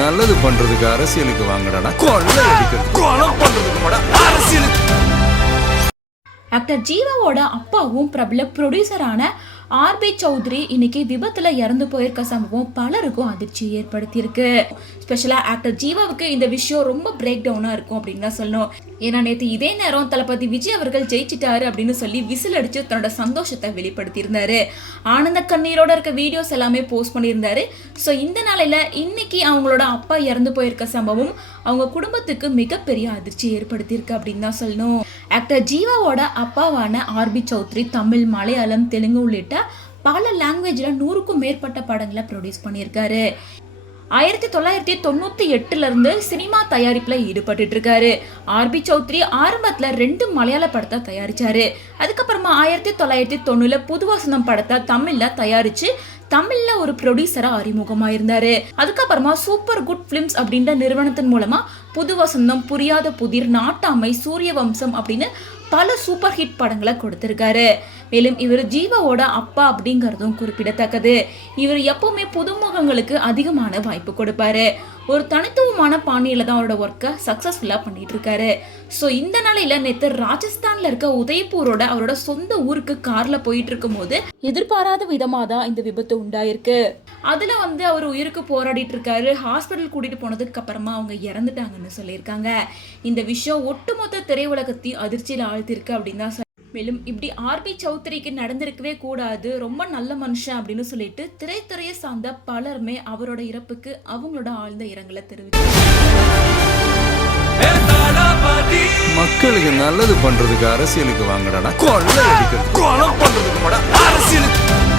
நல்லது பண்றதுக்கு அரசியலுக்கு வாங்கடா, கொள்ளை அடிக்கிறது கொலை பண்றதுக்கு அரசியலுக்கு. ஆக்டர் ஜீவாவோட அப்பாவும் பிரபல ப்ரொடியூசரான ஆர்பி சௌத்ரி இன்னைக்கு விபத்துல இறந்து போயிருக்க சம்பவம் பலருக்கும் அதிர்ச்சி ஏற்படுத்தியிருக்கு. ஸ்பெஷலா ஆக்டர் ஜீவாவுக்கு இந்த விஷயம் ரொம்ப பிரேக் டவுனா இருக்கும் அப்படின்னு தான் சொல்லணும். ஏன்னா நேற்று இதே நேரம் தளபதி விஜய் அவர்கள் ஜெயிச்சிட்டாரு அப்படின்னு சொல்லி விசில் அடிச்சு தன்னோட சந்தோஷத்தை வெளிப்படுத்தியிருந்தாரு. ஆனந்த கண்ணீரோட இருக்க வீடியோஸ் எல்லாமே போஸ்ட் பண்ணியிருந்தாரு. ஸோ இந்த நாளையில இன்னைக்கு அவங்களோட அப்பா இறந்து போயிருக்க சம்பவம் அவங்க குடும்பத்துக்கு மிகப்பெரிய அதிர்ச்சி ஏற்படுத்தியிருக்கு அப்படின்னு தான் சொல்லணும். ஆக்டர் ஜீவாவோட அப்பாவான ஆர்பி சௌத்ரி தமிழ், மலையாளம், தெலுங்கு உள்ளிட்ட பல லாங்குவேஜ்ல 100க்கும் மேற்பட்ட படங்களை ப்ரொடியூஸ் பண்ணியிருக்காரு. 1998 இருந்து சினிமா தயாரிப்புல ஈடுபட்டு இருக்காரு. ஆர்பி சௌத்ரி ஆரம்பத்துல 2 மலையாள படத்தை தயாரிச்சாரு. அதுக்கப்புறமா 1990 புதுவசனம் படத்தை தமிழ்ல தயாரிச்சு தமிழ்ல ஒரு ப்ரொடியூசரா அறிமுகமாயிருந்தாரு. அதுக்கப்புறமா சூப்பர் குட் பிலிம்ஸ் அப்படின்ற நிறுவனத்தின் மூலமா புதுவசந்தம், புரியாத புதிர், நாட்டாமை, சூரிய வம்சம் அப்படின்னு பல சூப்பர் ஹிட் படங்களை கொடுத்திருக்காரு. மேலும் இவர் ஜீவாவோட அப்பா அப்படிங்கிறதும் குறிப்பிடத்தக்கது. இவர் எப்பவுமே புதுமுகங்களுக்கு அதிகமான வாய்ப்பு கொடுப்பாரு. ஒரு தனித்துவமான பாணியில தான் அவரோட ஒர்க்கை சக்சஸ்ஃபுல்லா பண்ணிட்டு இருக்காரு. ஸோ இந்த நாளையில நேற்று ராஜஸ்தான்ல இருக்க உதய்பூரோட அவரோட சொந்த ஊருக்கு கார்ல போயிட்டு இருக்கும் போது எதிர்பாராத விதமா தான் இந்த விபத்து உண்டாயிருக்கு. அதுல அவர் உயிருக்கு போராடிட்டு இருக்காரு. ஹாஸ்பிட்டல் கூட்டிட்டு போனதுக்கு அப்புறமா அவங்க இறந்துட்டாங்கன்னு சொல்லியிருக்காங்க. இந்த விஷயம் ஒட்டுமொத்த திரையுலகத்தையும் அதிர்ச்சியில ஆழ்த்திருக்கு அப்படின்னு தான். மேலும் இப்படி ஆர்பி சௌத்ரிக்கு நடந்திருக்கவே கூடாது, ரொம்ப நல்ல மனுஷன் அப்படின்னு சொல்லிட்டு திரைத்துறையை சார்ந்த பலருமே அவரோட இறப்புக்கு அவங்களோட ஆழ்ந்த இரங்கலை தெரிவித்தாங்க. மக்களுக்கு நல்லது பண்றதுக்கு அரசியலுக்கு வாங்கடா, கொள்ளை அடிக்கிறது கொலை பண்றதுக்கு அரசியலுக்கு.